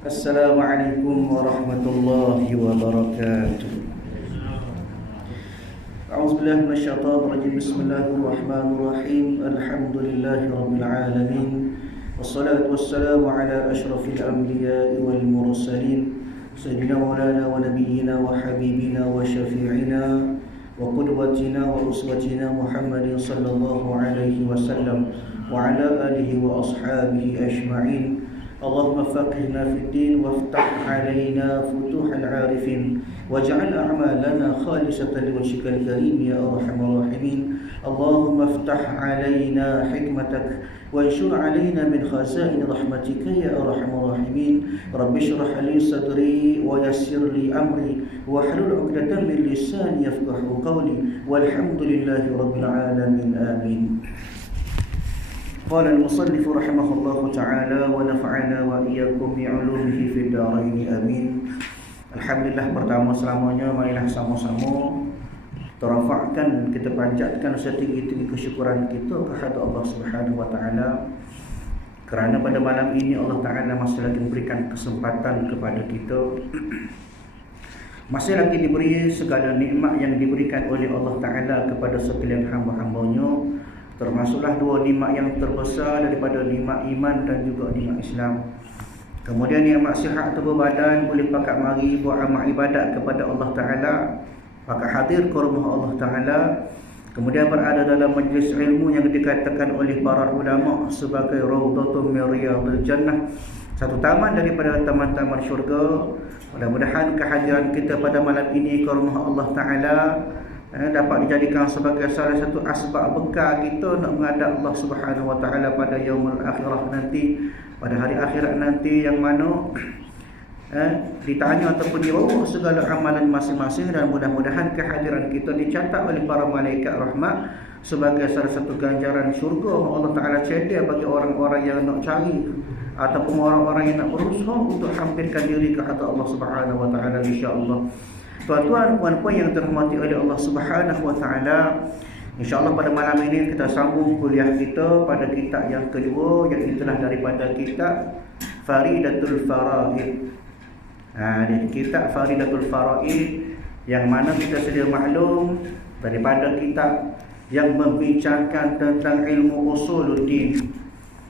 Assalamualaikum warahmatullahi wabarakatuh. A'udzubillahi minasyaitonir rajim. Bismillahirrahmanirrahim. Alhamdulillahi rabbil alamin. Wassalatu wassalamu ala asyrafil anbiya'i wal mursalin sayyidina maulana wa nabiyyina wa habibina wa syafi'ina wa qudwatina wa uswatina Muhammadin sallallahu alaihi wasallam wa ala alihi wa ashabihi ajma'in. اللهم فقهنا في الدين وافتح علينا فتوح العارفين واجعل أعمالنا خالصة لوجهك الكريم يا أرحم الراحمين. اللهم افتح علينا حكمتك وانشر علينا من خزائن رحمتك يا أرحم الراحمين. رب اشرح لي صدري ويسر لي أمري واحلل عقدة من لساني يفقهوا قولي والحمد لله رب العالمين آمين. قال المصنف رحمه الله تعالى ونفعنا وإياكم بعلومه في الدارين آمين. Alhamdulillah, pertama selamanya marilah sama-sama terafakkan, kita panjatkan setinggi-tinggi kesyukuran kita kepada Allah Subhanahu wa taala, kerana pada malam ini Allah Taala masih lagi memberikan kesempatan kepada kita, masih lagi diberi segala nikmat yang diberikan oleh Allah Taala kepada sekalian hamba-hambanya. Termasuklah dua nikmat yang terbesar daripada nikmat iman dan juga nikmat Islam. Kemudian nikmat sihat tubuh badan, boleh pakat mari buat amal ibadat kepada Allah Ta'ala, pakat hadir ke rumah Allah Ta'ala. Kemudian berada dalam majlis ilmu yang dikatakan oleh para ulama sebagai Raudhatun min Riyadhil Jannah, satu taman daripada taman-taman syurga. Mudah-mudahan kehadiran kita pada malam ini ke rumah Allah Ta'ala dapat dijadikan sebagai salah satu asbab bekal kita nak menghadap Allah Subhanahu wa taala pada yaumul akhirah nanti, pada hari akhirat nanti, yang mana ditanya ataupun dibawa segala amalan masing-masing, dan mudah-mudahan kehadiran kita dicatat oleh para malaikat rahmat sebagai salah satu ganjaran syurga Allah Taala cedia bagi orang-orang yang nak cari ataupun orang-orang yang nak berusaha untuk hampirkan diri ke hadarat Allah Subhanahu wa taala, insya-Allah. Tuan-tuan, puan-puan yang terhormati oleh Allah Subhanahu wa taala, insya-Allah pada malam ini kita sambung kuliah kita pada kitab yang kedua, iaitu daripada kitab Faridatul Faraid. Kitab Faridatul Faraid yang mana kita sedia maklum daripada kitab yang membincangkan tentang ilmu usuluddin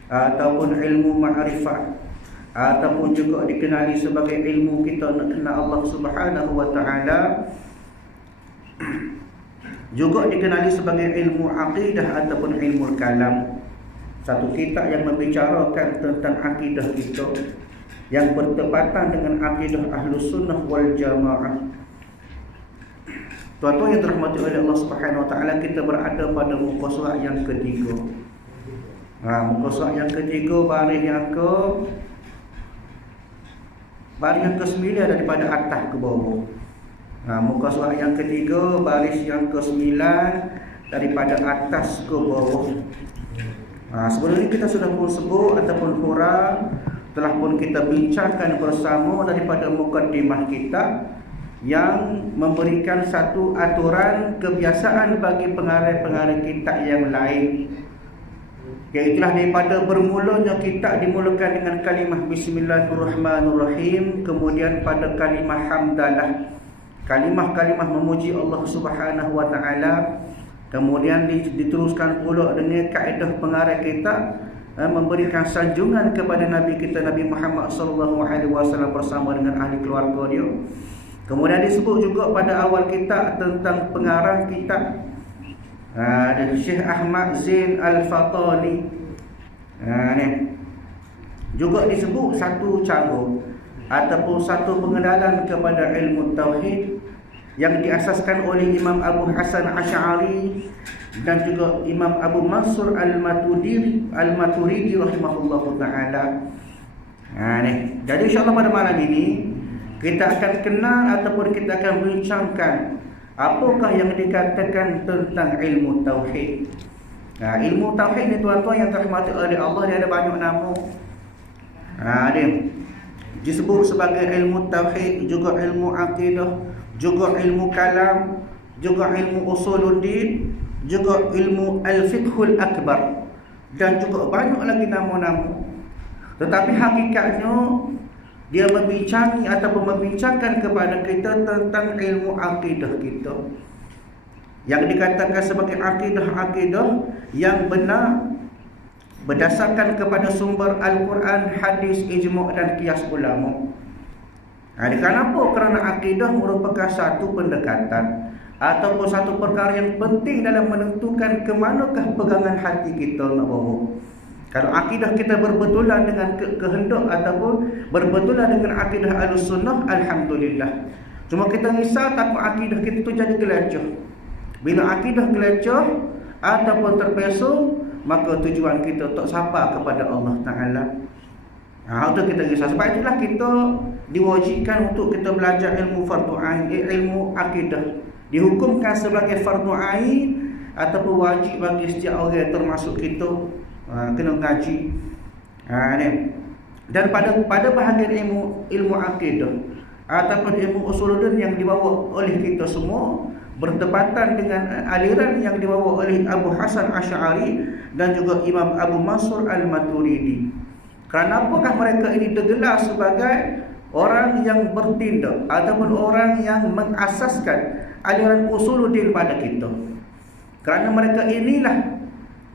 ataupun ilmu ma'rifat, ataupun juga dikenali sebagai ilmu kita nak kenal Allah Subhanahu wa taala, juga dikenali sebagai ilmu aqidah ataupun ilmu kalam. Satu kitab yang membicarakan tentang akidah kita yang bertepatan dengan akidah Ahlus Sunnah wal Jamaah. Tuan-tuan yang dirahmati oleh Allah Subhanahu wa taala, kita berada pada muka surat yang ketiga. Muka surat yang ketiga, baris yang ke-9 daripada atas ke bawah. Muka surat yang ketiga, baris yang ke-9 daripada atas ke bawah. Sebelum ini kita sudah pun sebut ataupun hurah, telah pun kita bincangkan bersama daripada mukaddimah kitab yang memberikan satu aturan kebiasaan bagi pengarang-pengarang kitab yang lain, iaitulah daripada bermulanya kitab dimulakan dengan kalimah Bismillahirrahmanirrahim, kemudian pada kalimah hamdalah, kalimah-kalimah memuji Allah Subhanahu wa taala, kemudian diteruskan pula dengan kaedah pengarang kitab memberikan sanjungan kepada Nabi kita Nabi Muhammad sallallahu alaihi wasallam bersama dengan ahli keluarga dia. Kemudian disebut juga pada awal kitab tentang pengarang kitab dan Syekh Ahmad Zain Al-Fatani. Juga disebut satu cara ataupun satu pengenalan kepada ilmu tauhid yang diasaskan oleh Imam Abu Hasan Asy'ari dan juga Imam Abu Mansur Al-Maturidi rahimahullahu taala. Jadi insya-Allah pada malam ini kita akan kenal ataupun kita akan bincangkan apakah yang dikatakan tentang ilmu tauhid. Ilmu tauhid ni tuan-tuan yang dirahmati oleh Allah, dia ada banyak nama. Dia disebut sebagai ilmu tauhid, juga ilmu akidah, juga ilmu kalam, juga ilmu usuluddin, juga ilmu al-fiqhul akbar, dan juga banyak lagi nama-nama. Tetapi hakikatnya dia membincangi ataupun membincangkan kepada kita tentang ilmu akidah kita, yang dikatakan sebagai akidah-akidah yang benar berdasarkan kepada sumber Al-Quran, hadis, ijma' dan qiyas ulama. Kenapa? Kerana akidah merupakan satu pendekatan ataupun satu perkara yang penting dalam menentukan ke manakah pegangan hati kita nak bawa. Kalau akidah kita berbetulan dengan kehendak ataupun berbetulan dengan akidah Ahlussunnah, alhamdulillah. Cuma kita risau takut akidah kita tu jadi gelecah. Bila akidah gelecah ataupun terpesong, maka tujuan kita tak sampai kepada Allah Ta'ala. Itu kita risau. Sebab itulah kita diwajibkan untuk kita belajar ilmu fardu ain, ilmu akidah. Dihukumkan sebagai fardu ain ataupun wajib bagi setiap orang termasuk kita kena ngaji. Dan pada bahagian ilmu akidah ataupun ilmu usuluddin yang dibawa oleh kita semua bertepatan dengan aliran yang dibawa oleh Abu Hasan Asy'ari dan juga Imam Abu Mansur Al-Maturidi. Kerana apakah mereka ini tergelar sebagai orang yang bertindak ataupun orang yang mengasaskan aliran usuluddin pada kita? Kerana mereka inilah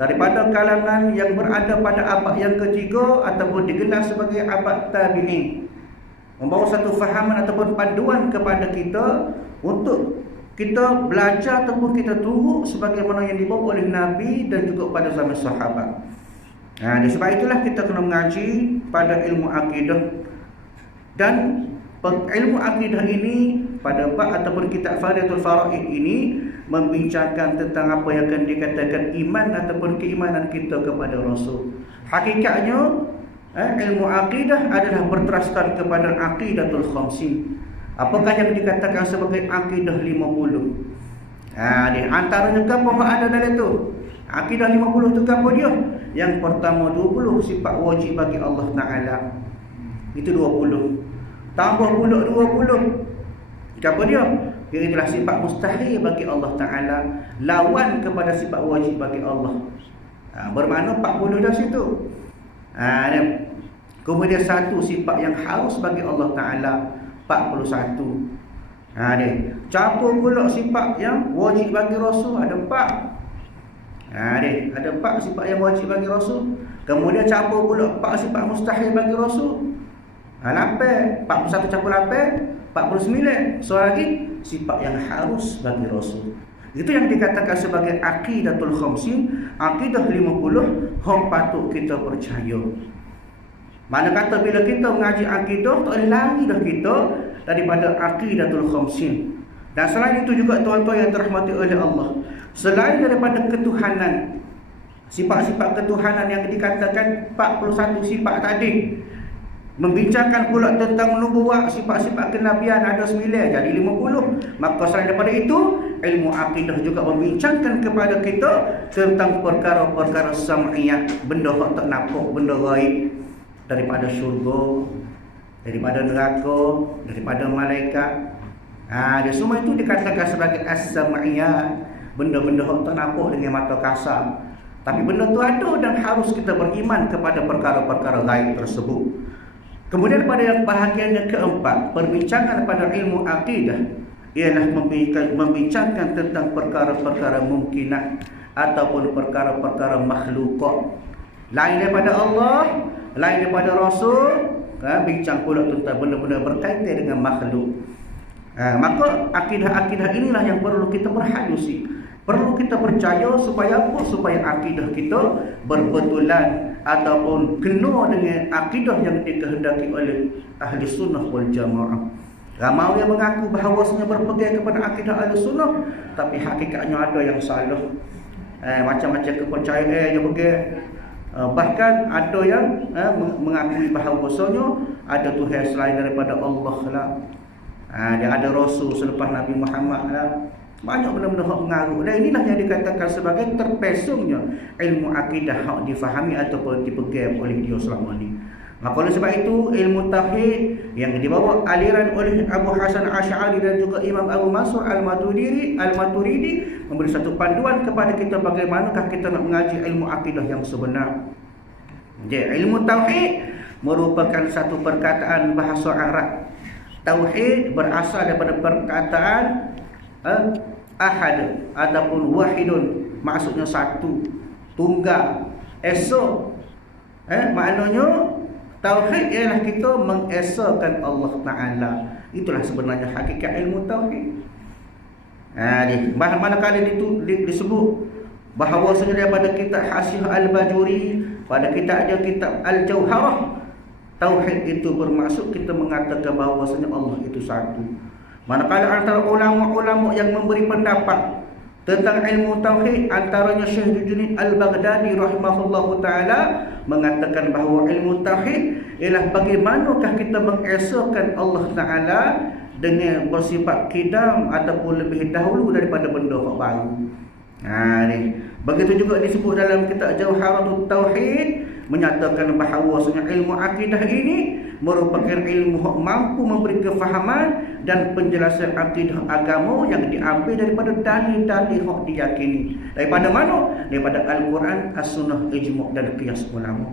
daripada kalangan yang berada pada abad yang ketiga ataupun digelar sebagai abad tabi'in, membawa satu fahaman ataupun panduan kepada kita untuk kita belajar ataupun kita turut sebagaimana yang dibawa oleh Nabi dan juga pada zaman sahabat. Sebab itulah kita kena mengaji pada ilmu akidah. Dan ilmu akidah ini pada bab ataupun kitab Faridatul Faraid ini membincangkan tentang apa yang akan dikatakan iman ataupun keimanan kita kepada Rasul. Hakikatnya ilmu akidah adalah berteraskan kepada aqidatul khamsin. Apakah yang dikatakan sebagai akidah 50? Antaranya apa ada dalam itu? Akidah 50 itu apa dia? Yang pertama 20 sifat wajib bagi Allah Ta'ala. Itu 20. Tambah pula 20. Apa dia? Iaitulah sifat mustahil bagi Allah Ta'ala, lawan kepada sifat wajib bagi Allah. Bermakna 40 dah situ. Kemudian satu sifat yang harus bagi Allah Ta'ala, 41. Campur pula sifat yang wajib bagi Rasul, ada 4. Ada 4 sifat yang wajib bagi Rasul. Kemudian campur pula 4 sifat mustahil bagi Rasul. 8, 41 campur 8, 49. So lagi sifat yang harus bagi Rasul. Itu yang dikatakan sebagai aqidatul khamsin, aqidah 50 yang patut kita percaya. Mana kata bila kita mengaji akidah, tak boleh lari dah kita daripada aqidatul khamsin. Dan selain itu juga tuan-tuan yang dirahmati oleh Allah, selain daripada ketuhanan, sifat-sifat ketuhanan yang dikatakan 41 sifat tadi, membincangkan pula tentang nubuwah, sifat-sifat kenabian ada 9 jadi 50. Maka selain daripada itu, ilmu akidah juga membincangkan kepada kita tentang perkara-perkara sam'iyah, benda yang tak nampak, benda gaib, daripada syurga, daripada neraka, daripada malaikat. Dia semua itu dikatakan sebagai as-sam'iyah, benda-benda yang tak nampak dengan mata kasar, tapi benda tu ada dan harus kita beriman kepada perkara-perkara gaib tersebut. Kemudian pada yang bahagian yang keempat, perbincangan pada ilmu akidah ialah membincangkan tentang perkara-perkara mungkinat ataupun perkara-perkara makhlukat lain daripada Allah, lain daripada Rasul. Bincang pula tentang benda-benda berkaitan dengan makhluk. Maka akidah-akidah inilah yang perlu kita berhalusi, perlu kita percaya. Supaya apa? Supaya akidah kita berbetulan ataupun kena dengan akidah yang dikehendaki oleh ahli sunnah wal jamaah. Ramai yang mengaku bahawasanya berpegang kepada akidah ahli sunnah, tapi hakikatnya ada yang salah. Macam-macam kepercayaan yang pegang. Bahkan ada yang mengakui bahawasanya ada Tuhan selain daripada Allah lah. Dia ada Rasul selepas Nabi Muhammad lah. Banyak benda-benda yang mengaruh. Dan inilah yang dikatakan sebagai terpesongnya ilmu akidah yang difahami ataupun dipegang oleh dia selama ini. Maka oleh sebab itu, ilmu tauhid yang dibawa aliran oleh Abu Hasan Asy'ari dan juga Imam Abu Mansur Al-Maturidi memberi satu panduan kepada kita bagaimanakah kita nak mengaji ilmu akidah yang sebenar. Jadi ilmu tauhid merupakan satu perkataan bahasa Arab. Tauhid berasal daripada perkataan ahad ataupun wahidun, maksudnya satu, tunggal, esok. Maknanya tauhid ialah kita mengesahkan Allah Ta'ala. Itulah sebenarnya hakikat ilmu tauhid. Manakala disebut bahawasanya daripada kitab Hasyiah Al-Bajuri, pada kitab Al-Jauharah, tauhid itu bermaksud kita mengatakan bahawasanya Allah itu satu. Manakala antara ulama-ulama yang memberi pendapat tentang ilmu tauhid, antaranya Syekh Junaid Al-Baghdadi rahimahullahu taala mengatakan bahawa ilmu tauhid ialah bagaimanakah kita mengesahkan Allah Taala dengan bersifat kidam ataupun lebih dahulu daripada benda yang baru. Ni. Begitu juga disebut dalam kitab Jauharatut Tauhid, menyatakan bahawasanya ilmu akidah ini merupakan ilmu yang mampu memberi kefahaman dan penjelasan akidah agama yang diambil daripada dalil-dalil yang diyakini. Daripada mana? Daripada Al-Quran, As-Sunnah, Ijma' dan Qiyas ulama.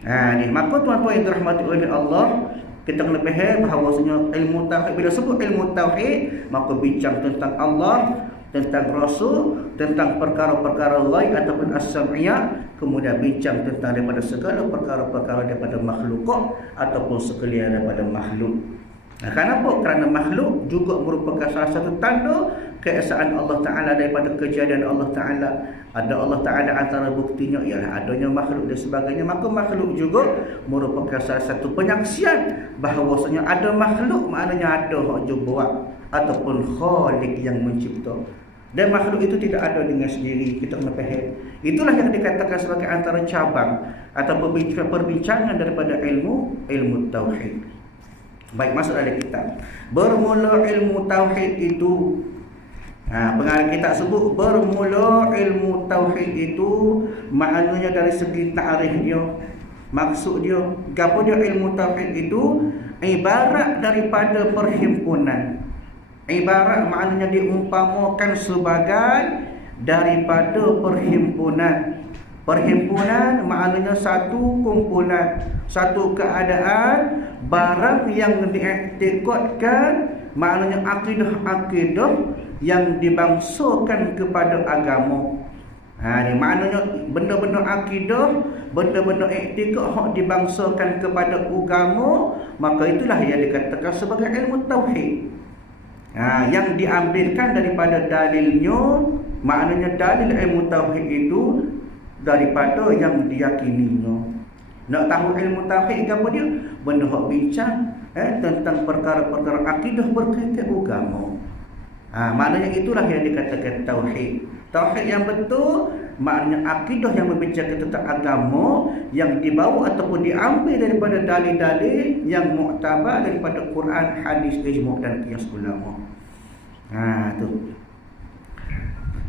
Ni. Maka tuan-tuan yang dirahmati oleh Allah, kita kena faham bahawasanya ilmu tauhid, bila sebut ilmu tauhid, maka bincang tentang Allah, tentang Rasul, tentang perkara-perkara ghaib ataupun as-sam'iyah, kemudian bincang tentang daripada segala perkara-perkara daripada makhluk ataupun sekalian daripada makhluk. Kenapa? Kerana makhluk juga merupakan salah satu tanda keesaan Allah Ta'ala daripada kejadian Allah Ta'ala. Ada Allah Ta'ala, antara buktinya ialah adanya makhluk dan sebagainya. Maka makhluk juga merupakan salah satu penyaksian bahawasanya ada makhluk, maknanya ada yang buat ataupun khalik yang mencipta. Dan makhluk itu tidak ada dengan sendiri. Kita kena faham. Itulah yang dikatakan sebagai antara cabang atau perbincangan daripada ilmu tauhid. Baik, masuk dalam kitab. Bermula ilmu tauhid itu, pengarang kitab sebut bermula ilmu tauhid itu, maknanya dari segi ta'rif dia, maksud dia, apa dia ilmu tauhid itu? Ibarat daripada perhimpunan. Ibarat maknanya diumpamakan sebagai daripada perhimpunan. Perhimpunan maknanya satu kumpulan, satu keadaan, barang yang diiktikadkan, maknanya akidah-akidah yang dibangsakan kepada agama. Ni maknanya benda-benda akidah, benda-benda iktikad yang dibangsakan kepada agama, maka itulah yang dikatakan sebagai ilmu tauhid. Yang diambilkan daripada dalilnya, maknanya dalil ilmu tauhid itu daripada yang diyakininya. Nak tahu ilmu tauhid apa dia? Benda hak bincang tentang perkara-perkara akidah berkaitan agama. Maknanya itulah yang dikatakan tauhid. Tauhid yang betul maknanya akidah yang membicarakan tentang agama yang dibawa ataupun diambil daripada dalil-dalil yang muktabar daripada Quran, hadis, ijma' dan qiyas ulama. Tu.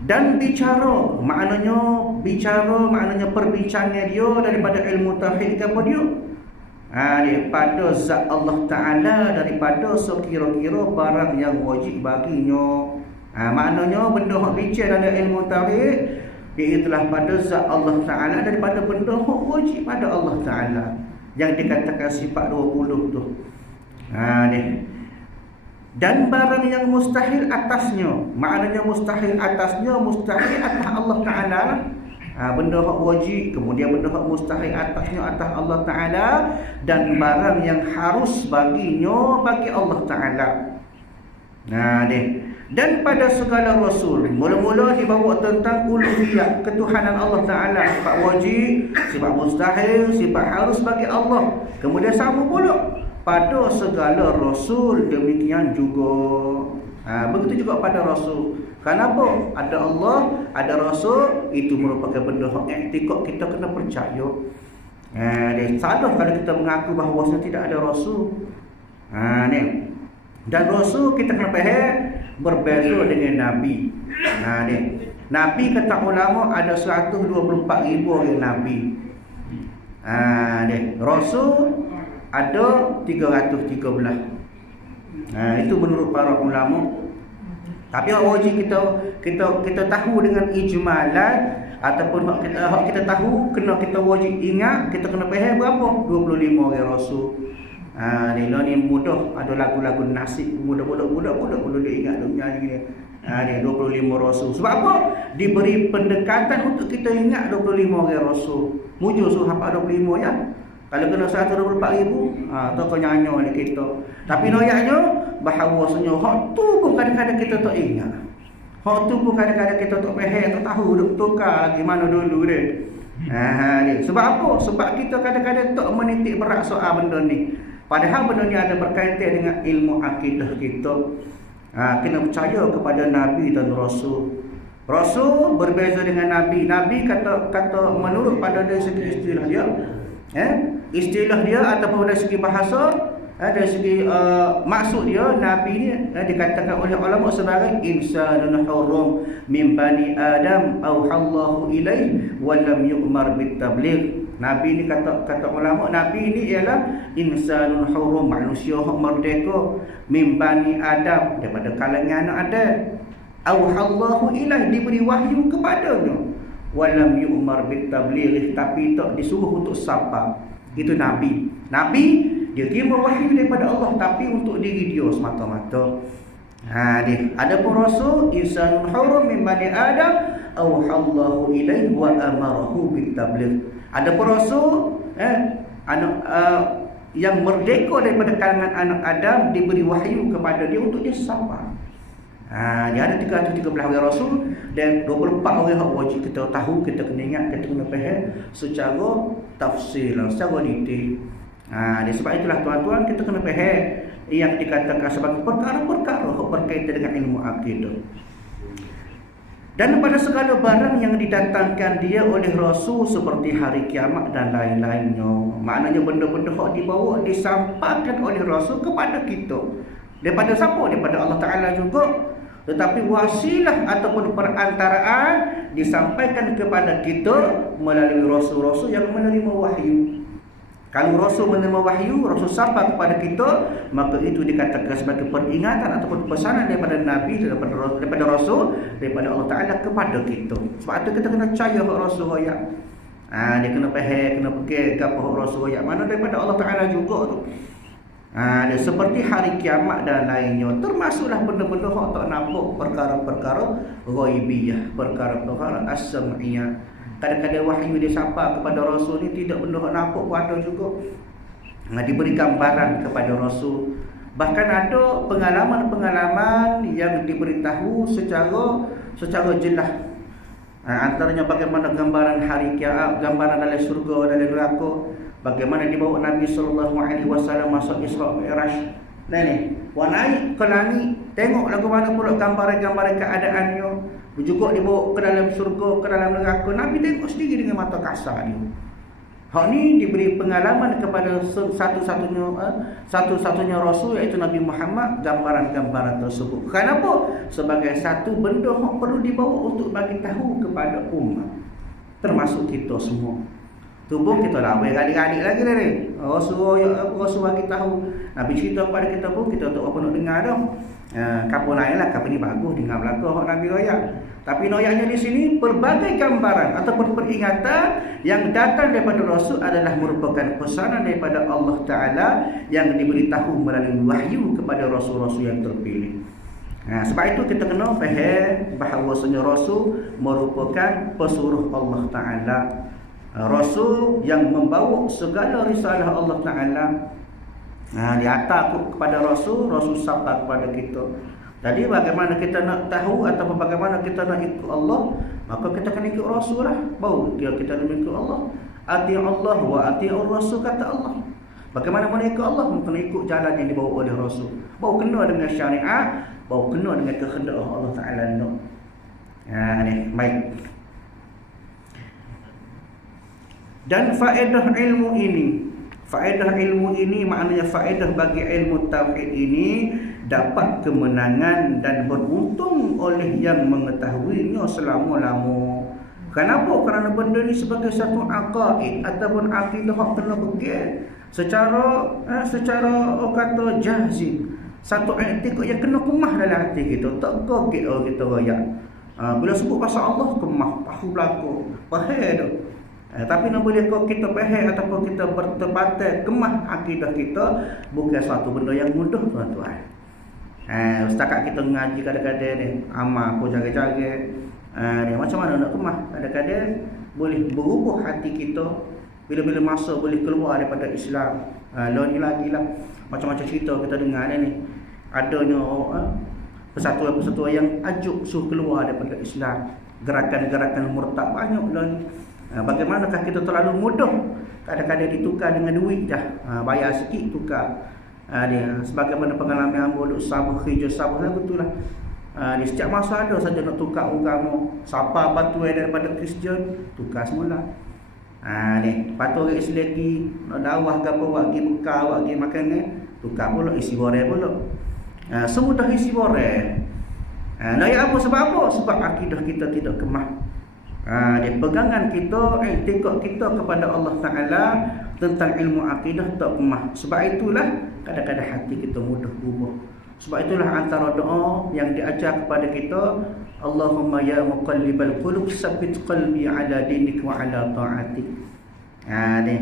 Dan bicara maknanya perbincangan dia daripada ilmu tauhid apa dia? Daripada zat Allah Ta'ala, daripada sekira-kira barang yang wajib baginya. Maknanya benda yang bincang dalam ilmu tauhid, iaitulah pada zat Allah Ta'ala, daripada benda yang wajib pada Allah Ta'ala, yang dikatakan sifat 20 tu. Dan barang yang mustahil atasnya, maknanya mustahil atasnya, mustahil atas Allah Ta'ala. Benda yang wajib, kemudian benda yang mustahil atasnya atas Allah Ta'ala, dan barang yang harus baginya bagi Allah Ta'ala. Dan pada segala Rasul, mula-mula dibawa tentang uluhiyah, ketuhanan Allah Ta'ala, sifat wajib, sifat mustahil, sifat harus bagi Allah. Kemudian sama pula pada segala Rasul, demikian juga. Begitu juga pada Rasul. Kenapa? Ada Allah, ada Rasul, itu merupakan benda yang iktikad kita kena percaya. Salah kalau kita mengaku bahawa tidak ada Rasul. Dan Rasul kita kena faham berbeza dengan Nabi. Nabi kata ulama ada 124,000 orang Nabi. Rasul ada 313. Itu menurut para ulama. Tapi wajib kita tahu dengan ijmalan ataupun hak kita tahu, kena kita wajib ingat, kita kena faham berapa? 25 orang rasul. Ni mudah, ada lagu-lagu nasib budak-budak dia ingat dunia ni. Ni 25 rasul. Sebab apa? Diberi pendekatan untuk kita ingat 25 orang rasul. Mujur suruh hafal 25 ya. Kalau kena 124,000, tu kau nyanyi ni kita. Tapi noyaknya bahawasanya hak tu pun kadang-kadang kita tak ingat. Hak tu pun kadang-kadang kita tak faham, tak tahu duk tukar lagi mana dulu dia. Ni. Sebab apa? Sebab kita kadang-kadang tak menitik berat soal benda ni. Padahal benda ni ada berkaitan dengan ilmu akidah kita. Kena percaya kepada Nabi dan Rasul. Rasul berbeza dengan Nabi. Nabi kata menurut pada dari segi istilah dia, istilah dia ataupun dari segi bahasa, dari segi maksud dia, Nabi ni dikatakan oleh ulama sebagai insanun hurum min bani Adam auhallahu ilaih wa lam yu'mar bitabligh. Nabi ni kata ulama, Nabi ni ialah insanun hurum, manusia yang merdeka, min bani Adam, daripada kalangan anak Adam, auhallahu ilaih, diberi wahyu kepadanya, walam yu'mar bitabligh, tapi tak disuruh untuk sapa. Itu Nabi. Nabi dia terima wahyu daripada Allah, tapi untuk diri dia semata-mata. Adapun Rasul insanun hurum min bani Adam auhallahu ilaih wa amarahu bitabligh. Adapun Rasul yang merdeka daripada kalangan anak Adam, diberi wahyu kepada dia untuk dia sapa. Dia ada 313 orang Rasul dan 24 orang yang wajib kita tahu, kita kena ingat, kita kena faham secara tafsir, secara detail. Sebab itulah tuan-tuan, kita kena faham yang dikatakan sebagai perkara-perkara yang berkaitan dengan ilmu akidah. Dan pada segala barang yang didatangkan dia oleh Rasul seperti hari kiamat dan lain-lainnya. Maknanya benda-benda yang dibawa, disampaikan oleh Rasul kepada kita. Daripada siapa? Daripada Allah Ta'ala juga. Tetapi wasilah ataupun perantaraan disampaikan kepada kita melalui Rasul-Rasul yang menerima wahyu. Kalau Rasul menerima wahyu, Rasul sampai kepada kita, maka itu dikatakan sebagai peringatan ataupun pesanan daripada Nabi, daripada Rasul, daripada Allah Ta'ala kepada kita. Sebab itu kita kena percaya kepada Rasul royak. Dia kena faham, kena fikir kepada Rasul royak mana daripada Allah Ta'ala juga tu. Dia seperti hari kiamat dan lainnya. Termasuklah benda-benda yang tak nampak, perkara-perkara ghaibiyah, perkara-perkara as-sam'iyah. Kadang-kadang wahyu dia sampai kepada Rasul ni tidak benda yang nampak pun ada juga. Diberi gambaran kepada Rasul. Bahkan ada pengalaman-pengalaman yang diberitahu secara jelas. Antaranya bagaimana gambaran hari kiamat, gambaran dalam surga, dalam neraka, bagaimana dibawa Nabi SAW masuk Isra Mi'raj. Ni, naik ke langit, tengok lagu mana pula gambaran-gambaran keadaannya. Juga dibawa ke dalam surga, ke dalam neraka. Nabi tengok sendiri dengan mata kasar dia. Hak ni diberi pengalaman kepada satu-satunya Rasul, iaitu Nabi Muhammad, gambaran-gambaran tersebut. Kenapa? Sebagai satu benda yang perlu dibawa untuk bagi tahu kepada umat, termasuk kita semua. Tu pun kita lawai adik-adik lagi ni. Rasul bagi tahu. Nabi cerita kepada kita pun, kita tak apa nak dengar dah. Kapal lain lah, kapal ni bagus dengar belakang hak Nabi royak. Tapi noyaknya di sini, pelbagai gambaran ataupun peringatan yang datang daripada Rasul adalah merupakan pesanan daripada Allah Ta'ala yang diberitahu melalui wahyu kepada Rasul-Rasul yang terpilih. Sebab itu kita kena faham bahawasanya Rasul merupakan pesuruh Allah Ta'ala. Rasul yang membawa segala risalah Allah Ta'ala. Dihantar kepada Rasul, Rasul sampai kepada kita. Jadi bagaimana kita nak tahu ataupun bagaimana kita nak ikut Allah, maka kita kena ikut Rasul lah. Baru kita nak ikut Allah. Ati Allah wa ati'ur Rasul, kata Allah. Bagaimana mana ikut Allah? Kena ikut jalan yang dibawa oleh Rasul. Baru kena dengan syariat, baru kena dengan kehendak Allah Ta'ala. Ni, baik. Dan faedah ilmu ini maknanya faedah bagi ilmu tauhid ini dapat kemenangan dan beruntung oleh yang mengetahuinya selama-lama. Kenapa? Kerana benda ni sebagai satu aqaid ataupun akidah yang kena pegang secara kata jazim, satu i'tiqad yang kena kemah dalam hati kita, tak gogek orang kita royak. Bila sebut pasal Allah, kemah, tahu belakang. Faham tu. Tapi nak boleh kau kita faham ataupun kita bertepatan kemah akidah kita bukan suatu benda yang mudah tuan-tuan. Setakat kita ngaji kadang-kadang ni amal pun jaga-jaga. Ni macam mana nak kemah? Kadang-kadang boleh berubah hati kita bila-bila masa boleh keluar daripada Islam. Lain lagi lah macam-macam cerita kita dengar ni. Adanya persatuan-persatuan yang ajuk suruh keluar daripada Islam. Gerakan-gerakan murtad banyak lah ni. Bagaimanakah kita terlalu mudah kadang-kadang ditukar dengan duit dah. Bayar sikit tukar. Dia sebagaimana pengalaman hamba duk Sabah kerja Sabah lah betul lah. Di setiap masa ada saja nak tukar agama. Siapa patuai daripada Kristian tukar semula. Ni patuh orang Islam lagi nak dakwah ke apa buat pergi Mekah buat pergi makan ni tukar pula isi borang pula. Semudah isi borang. Daya apa sebab apa? Sebab akidah kita tidak kemah. Dia pegangan kita, i'tiqad kita kepada Allah Ta'ala tentang ilmu akidah tak kemah. Sebab itulah kadang-kadang hati kita mudah berubah. Sebab itulah antara doa yang diajar kepada kita, Allahumma ya muqallibal qulub tsabbit qalbi ala dinik wa ala ta'atik. Ni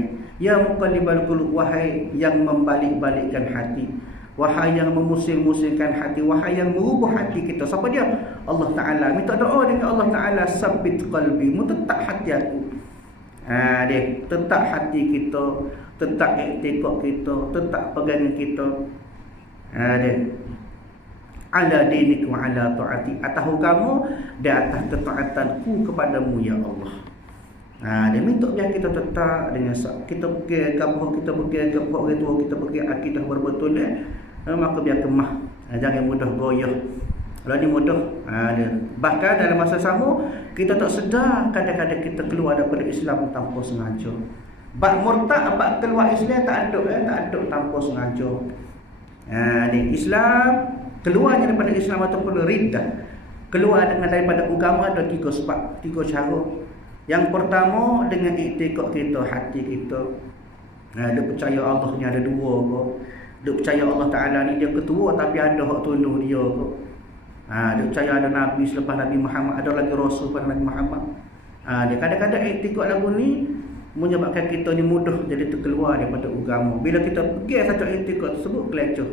ya muqallibal qulub, wahai yang membalik-balikkan hati, wahai yang memusing-musingkan hati, wahai yang merubah hati kita. Siapa dia? Allah Ta'ala. Minta doa dengan Allah Ta'ala, sabbit qalbi, tetap hati aku. Dia tetap hati kita, tetap i'tiqad kita, tetap pegangan kita. Dia ala dinik wa ala ta'ati, atas agama dan atas ketaatanku kepadamu ya Allah. Dia minta biar kita tetap dengan kita pergi kampung, kita pergi ke orang tua, kita pergi akidah berbetul maka biar kemah. Jangan mudah goyah. Kalau ni mudah bahkan dalam masa sama kita tak sedar kadang-kadang kita keluar daripada Islam tanpa sengaja. Bab murtad, bab keluar Islam tak ada tanpa sengaja. Ni Islam keluarnya daripada Islam ataupun riddah, keluar daripada agama ada 3 sebab, 3 cara. Yang pertama dengan i'tiqad kita, hati kita. Dia percaya Allah ni ada 2 ke. Dia percaya Allah Ta'ala ni dia ketua tapi ada hak tunduk dia ke. Dia percaya ada Nabi selepas Nabi Muhammad, ada lagi Rasul pada Nabi Muhammad. Dia kadang-kadang i'tiqad lagu ni menyebabkan kita ni mudah jadi terkeluar daripada agama. Bila kita pergi saja i'tiqad tersebut kelecah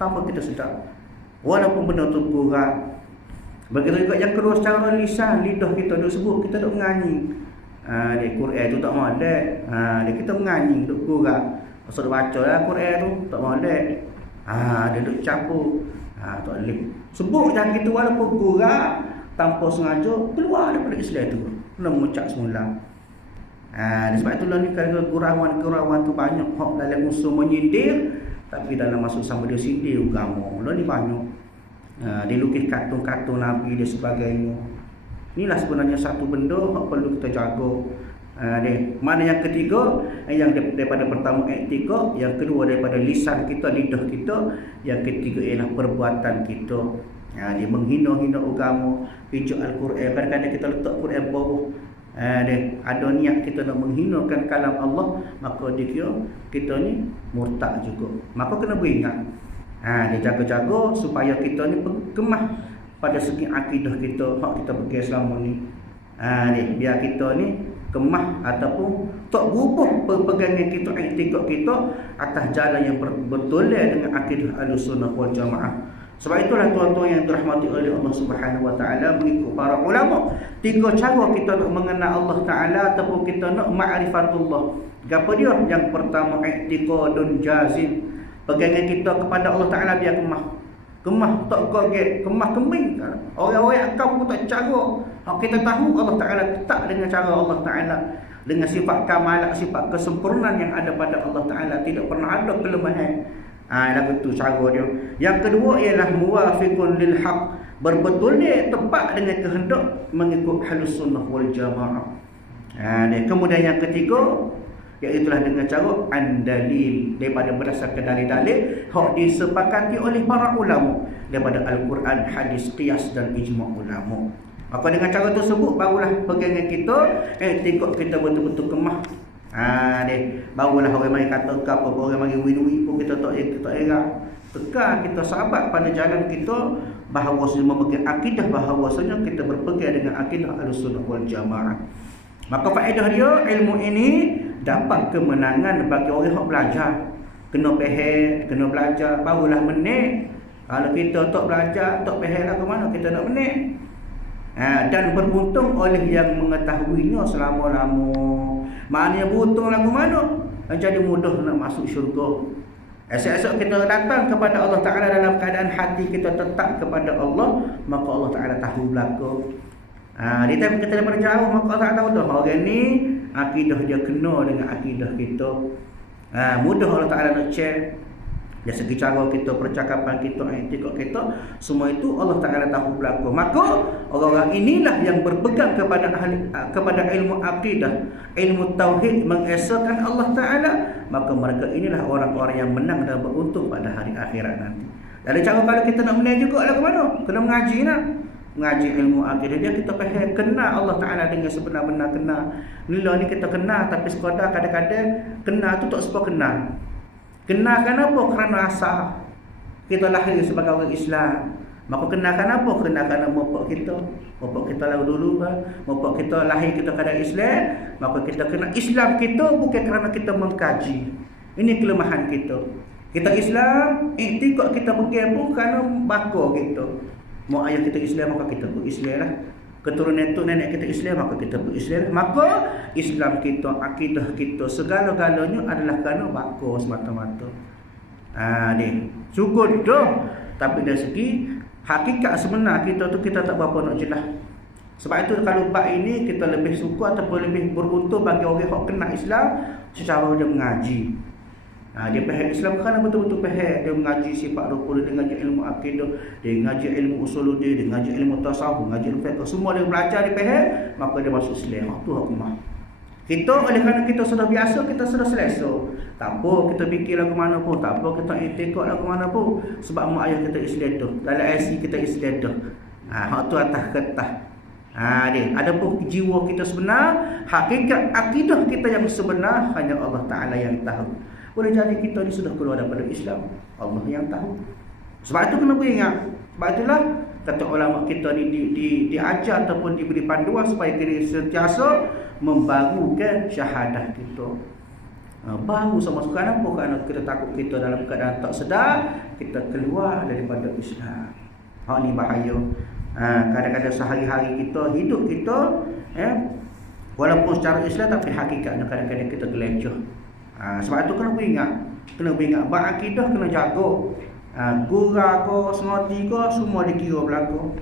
tanpa kita sedar. Walaupun benda tu kurang. Begitu juga yang kedua secara lisan, lidah kita duk sebut, kita duk menyanyi. Dia Quran tu tak molek. Dia kita menyanyi duk kurang. Pasal baca lah Quran tu tak molek. Dia duk campur. Tak boleh. Sebut jangan gitu walaupun kurang, tanpa sengaja keluar daripada Islam tu. Kena mengucap semula. Sebab itulah ni kalau gurauan-gurauan tu banyak hak dalam unsur menyindir, tapi dalam masuk sama dia sindir agama. Lah ni banyak. Dia lukis kartun-kartun Nabi dan sebagainya. Inilah sebenarnya satu benda yang perlu kita jaga. Mana yang ketiga, yang daripada pertama i'tiqad, yang kedua daripada lisan kita, lidah kita, yang ketiga ialah perbuatan kita. Dia menghina-hina agama, pinjam Al-Quran. Kadang-kadang kita letak Quran bawah. Ada niat kita nak menghinakan kalam Allah, maka dia kira kita ni murtad juga. Maka kena beringat. Dia jaga-jaga supaya kita ni kemah pada segi akidah kita, hak kita pergi selama ni. Biar kita ni kemah ataupun tak berubah pegangan kita, i'tiqad kita atas jalan yang betul dengan akidah Ahlussunnah wal Jamaah. Sebab itulah tuan-tuan yang dirahmati oleh Allah Subhanahu wa taala, mengikut para ulama, 3 cara kita nak mengenal Allah Taala ataupun kita nak ma'rifatullah. Gapo dia? Yang pertama i'tiqadun jazim. Pegangan kita kepada Allah Taala biar kemah. Kemah tak kaget, kemah keming. Orang-orang akam pun tak cara. Kita tahu Allah Taala tetap dengan cara Allah Taala, dengan sifat kamalat, sifat kesempurnaan yang ada pada Allah Taala, tidak pernah ada kelemahan. Lagu tu cara dia. Yang kedua ialah muwafiqun lil haq, berbetul dia tepat dengan kehendak mengikut Ahlussunnah wal Jamaah. Kemudian yang ketiga iaitulah dengan cara andalil, daripada berdasarkan dalil-dalil hak disepakati oleh para ulama daripada Al-Quran, hadis, qiyas dan ijma' ulama. Maka dengan cara tersebut barulah pegangan kita, i'tiqad kita betul-betul kemah. Barulah orang mari kata ke apa, orang mari win-win pun kita tak era. Tegak kita sahabat pada jalan kita bahawasanya memegang akidah, bahawasanya kita berpegang dengan akidah Ahlussunnah wal Jamaah. Maka faedah dia, ilmu ini dapat kemenangan bagi orang yang belajar. Kena faham, kena belajar, barulah menang. Kalau kita tak belajar, tak faham lah ke mana kita nak menang. Dan beruntung oleh yang mengetahuinya selama-lama. Maknanya beruntung lah ke mana? Jadi mudah nak masuk syurga. Esok-esok kita datang kepada Allah Ta'ala dalam keadaan hati kita tetap kepada Allah, maka Allah Ta'ala tahu belakang. Di time kita daripada jauh, maka Allah Ta'ala tahu dah orang ni akidah dia kena dengan akidah kita. Mudah Allah Ta'ala nak check. Dari segi cara kita, percakapan kita, etikot kita, semua itu Allah Ta'ala tahu belakang. Maka orang-orang inilah yang berpegang kepada ilmu akidah, ilmu tauhid, mengesahkan Allah Ta'ala. Maka mereka inilah orang-orang yang menang dan beruntung pada hari akhirat nanti. Dari cara kalau kita nak menang juga lah ke mana? Kena mengaji lah. Mengaji ilmu akidah dia, kita faham, kenal Allah Ta'ala dengan sebenar-benar kenal. Nila ni kita kenal, tapi sekadar kadang-kadang kenal tu tak semua kenal. Kenal kenapa? Kerana asal kita lahir sebagai orang Islam. Maka kenalkan apa? Kenalkan bapak kita. Bapak kita lalu dulu bapak kita lahir kita keadaan Islam. Maka kita kenal Islam kita bukan kerana kita mengkaji. Ini kelemahan kita. Kita Islam, iktikad kita pegang pun kerana baka kita. Mak ayah kita Islam, maka kita pun Islam lah. Keturunan tu nenek kita Islam, maka kita pun Islam. Maka Islam kita, akidah kita, segala-galanya adalah kerana baka semata-mata. Ni cukup dah. Tapi dari segi hakikat sebenar kita tu, kita tak berapa nak jelas. Sebab itu kalau bab ini kita lebih suka ataupun lebih beruntung bagi orang yang kenal Islam secara dia mengaji. Dia faham Islam kerana betul-betul faham. Dia mengaji sifat rupa, dia mengaji ilmu akidah, dia mengaji ilmu usuluddin, dia mengaji ilmu tasawuf, mengaji ilmu fiqh. Semua dia belajar, dia faham, maka dia masuk Islam. Itu hukumah. Kita oleh kerana kita sudah biasa, kita sudah selesa. Tak apa kita fikir lagu mana pun, tak apa kita iktikad lagu mana pun. Sebab mak ayah kita Islam dah. Dalam IC kita Islam dah. Hak tu atas kertas. Dia. Adapun jiwa kita sebenar, hakikat akidah kita yang sebenar hanya Allah Ta'ala yang tahu. Boleh jadi kita ni sudah keluar daripada Islam, Allah yang tahu. Sebab itu kena beringat. Sebab itulah kata ulama kita ni diajar ataupun diberi panduan supaya kita sentiasa membarukan syahadah kita. Baru sama sekali apa? Kerana kita takut kita dalam keadaan tak sedar kita keluar daripada Islam. Hak ni bahaya. Kadang-kadang sehari-hari kita, hidup kita, walaupun secara Islam tapi hakikatnya kadang-kadang kita gelencah. Sebab itu kena beringat bab akidah kena jaga. Gurau ko, semati ko, semua dikira berlaku.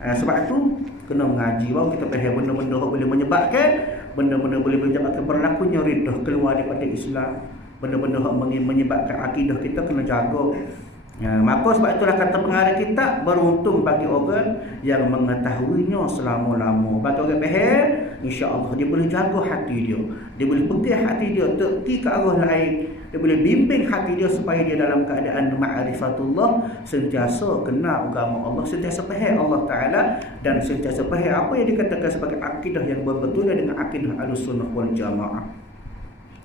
Sebab itu kena mengaji, baru kita faham benda-benda yang boleh menyebabkan, benda-benda boleh menyebabkan berlakunya riddah keluar daripada Islam. Benda-benda yang menyebabkan akidah kita kena jaga. Maka sebab itulah kata pengarang kitab, beruntung bagi orang yang mengetahuinya selama-lama. Bagi orang faham, insya-Allah dia boleh jaga hati dia. Dia boleh pegang hati dia pergi ke arah lain. Dia boleh bimbing hati dia supaya dia dalam keadaan ma'rifatullah, sentiasa kenal agama Allah, sentiasa faham Allah Ta'ala, dan sentiasa faham apa yang dikatakan sebagai akidah yang berbetulan dengan akidah Ahlussunnah wal Jamaah.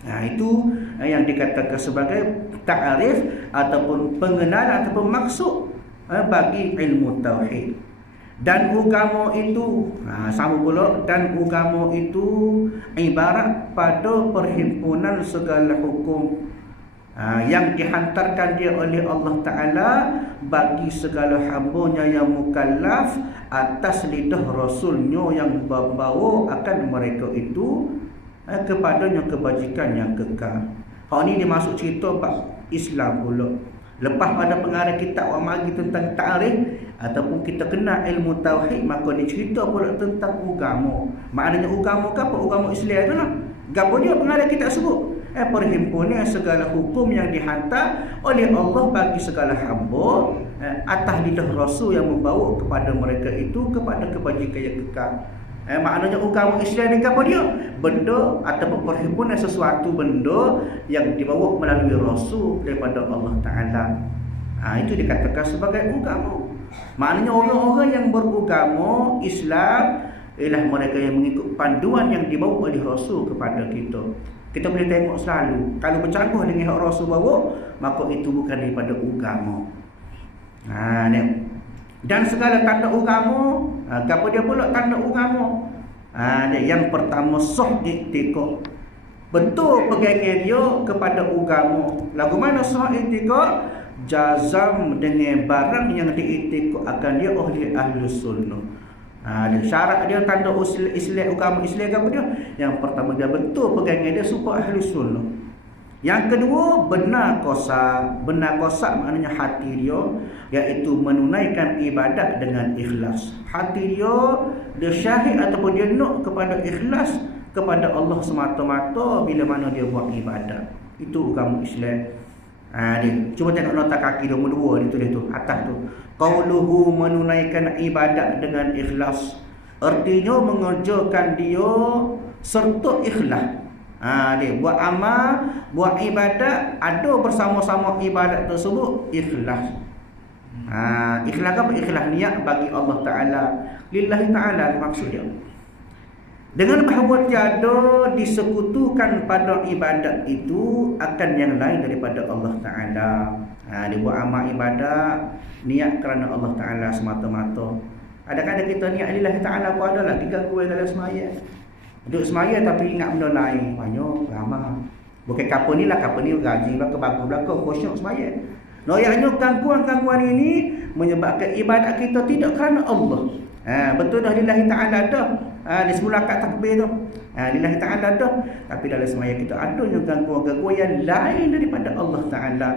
Itu yang dikatakan sebagai ta'arif ataupun pengenalan ataupun maksud bagi ilmu tauhid. Dan agama itu sama pula, dan agama itu ibarat pada perhimpunan segala hukum yang dihantarkan dia oleh Allah Ta'ala bagi segala hamba-Nya yang mukallaf atas lidah Rasul-Nya yang membawa akan mereka itu kepadanya kebajikan yang kekal. Hal ni dia masuk cerita bab Islam pula. Lepas pada pengarang kitab wa magi tentang ta'arif ataupun kita kenal ilmu tauhid, maka dia cerita pula tentang agama. Maknanya agama apa? Agama Islam tu lah. Gapo dia pengarang kitab sebut? Perhimpunan segala hukum yang dihantar oleh Allah bagi segala hamba atas lidah Rasul yang membawa kepada mereka itu kepada kebajikan yang kekal. Maknanya agama Islam ni apa dia? Benda ataupun perhimpunan sesuatu benda yang dibawa melalui Rasul daripada Allah Ta'ala. Itu dikatakan sebagai agama. Maknanya orang-orang yang beragama Islam ialah mereka yang mengikut panduan yang dibawa oleh Rasul kepada kita. Kita boleh tengok selalu, kalau bercanggah dengan hak Rasul bawa, maka itu bukan daripada agama. Dan segala tanda agama, apa dia pula tanda agama? Yang pertama sah i'tiqad. Betul pegangan dia kepada agama. Lagu mana sah i'tiqad? Jazam dengan barang yang diiktikad akan dia oleh ahli sunnah. Syarat dia tanda Islam, agama Islam apa dia? Yang pertama dia betul pegangan dia supaya ahli sunnah. Yang kedua, benar kosak. Benar kosak maknanya hati dia, iaitu menunaikan ibadat dengan ikhlas. Hati dia syahid ataupun dia nak kepada ikhlas kepada Allah semata-mata bila mana dia buat ibadat. Itu agama Islam. Dia cuba tengok nota kaki nombor 2 ditulis tu atas tu. Qauluhu, menunaikan ibadat dengan ikhlas. Artinya mengerjakan dia serta ikhlas. Dia buat amal, buat ibadat, ada bersama-sama ibadat tersebut ikhlas. Ikhlas apa? Ikhlas niat bagi Allah Ta'ala, lillahi ta'ala maksud dia. Dengan bahawa tiada disekutukan pada ibadat itu akan yang lain daripada Allah Ta'ala. Dia buat amal ibadat, niat kerana Allah Ta'ala semata-mata. Adakah kita niat lillahi ta'ala pun ada lagi gangguan dalam semaya. Duduk semaya tapi ingat benda lain. Banyak, ramah. Bukan kapal ni lah, kapal ni gaji belakang, bagus belakang, khusyuk semaya. Noyaknya gangguan-gangguan ini menyebabkan ibadat kita tidak kerana Allah. Betul dah lillahi ta'ala dah. Di semula kat takbir tu. Lillahi ta'ala dah. Tapi dalam semaya kita adanya gangguan-gangguan yang lain daripada Allah Ta'ala.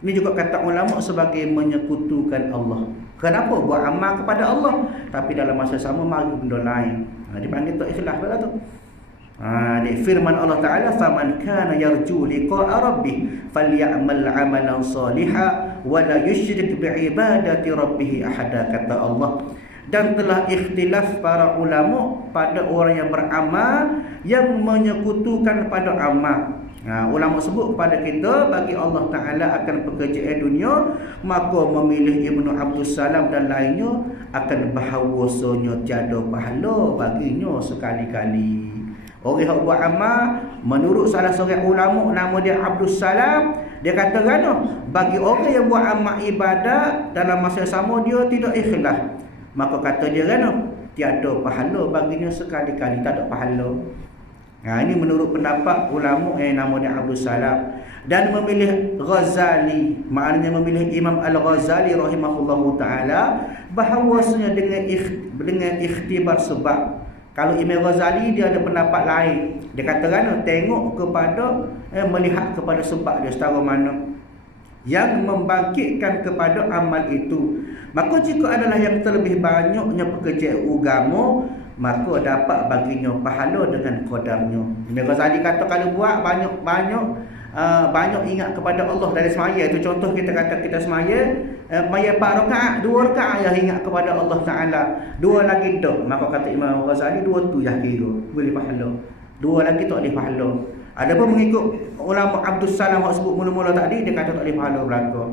Ini juga kata ulama sebagai menyekutukan Allah. Kenapa? Buat amal kepada Allah, tapi dalam masa sama mari benda lain. Dipanggil tak ikhlas dah tu. Di firman Allah Ta'ala, faman kana yarju liqa'a rabbih falyamal 'amalan salihan wa la yusyrik bi'ibadati rabbih ahada, kata Allah. Dan telah ikhtilaf para ulama pada orang yang beramal yang menyekutukan pada amal. Ulama sebut kepada kita, bagi Allah Ta'ala akan pekerjaan dunia, maka memilih Ibnu Abdul Salam dan lainnya akan bahawasanya tiada pahala baginya sekali-kali. Orang yang buat amal, menurut salah seorang ulama nama dia Abdul Salam, dia kata kan, bagi orang yang buat amal ibadat dalam masa sama dia tidak ikhlas, maka kata dia kan, tiada pahala baginya sekali-kali, tak ada pahala. Ini menurut pendapat ulama yang nama dia Abdul Salam. Dan memilih Ghazali, maknanya memilih Imam Al-Ghazali rahimahullahu ta'ala, bahawasanya dengan ikhtibar sebab. Kalau Imam Ghazali dia ada pendapat lain. Dia katakan tengok kepada melihat kepada sebab dia setara mana yang membangkitkan kepada amal itu. Maka jika adalah yang terlebih banyaknya pekerjaan agama, maka dapat baginya pahala dengan qadarnya. Imam Ghazali kata kalau buat banyak ingat kepada Allah dari semaya. Itu contoh kita kata kita semaya, maya 4 rakaat, 2 rakaat yang ingat kepada Allah Ta'ala, 2 lagi tak. Maka kata Imam Ghazali 2 tu yang kira boleh pahala, 2 lagi tak boleh pahala. Adapun mengikut ulama Abdul Salam yang sebut mula-mula tadi, dia kata tak boleh pahala belakang.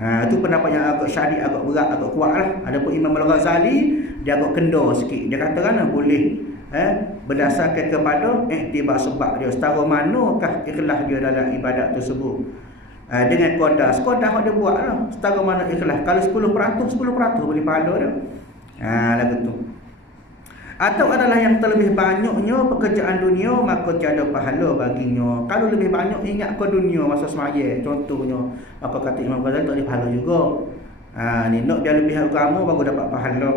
Itu pendapat yang agak syadid, agak berat, agak kuat lah. Adapun Imam Al-Ghazali dia agak kendor sikit. Dia katakan boleh berdasarkan kepada iktibar sebab dia, setara manakah ikhlas dia dalam ibadat tersebut. Dengan qadar dia buat lah, setara mana ikhlas. Kalau 10% boleh pahala dia. Lagu tu. Atau adalah yang terlebih banyaknya pekerjaan dunia, maka tiada pahala baginya. Kalau lebih banyak ingat ke dunia masa semaya contohnya, maka kata Imam Ghazali tak ada pahala juga. Ni nak dia lebih agama baru dapat pahala.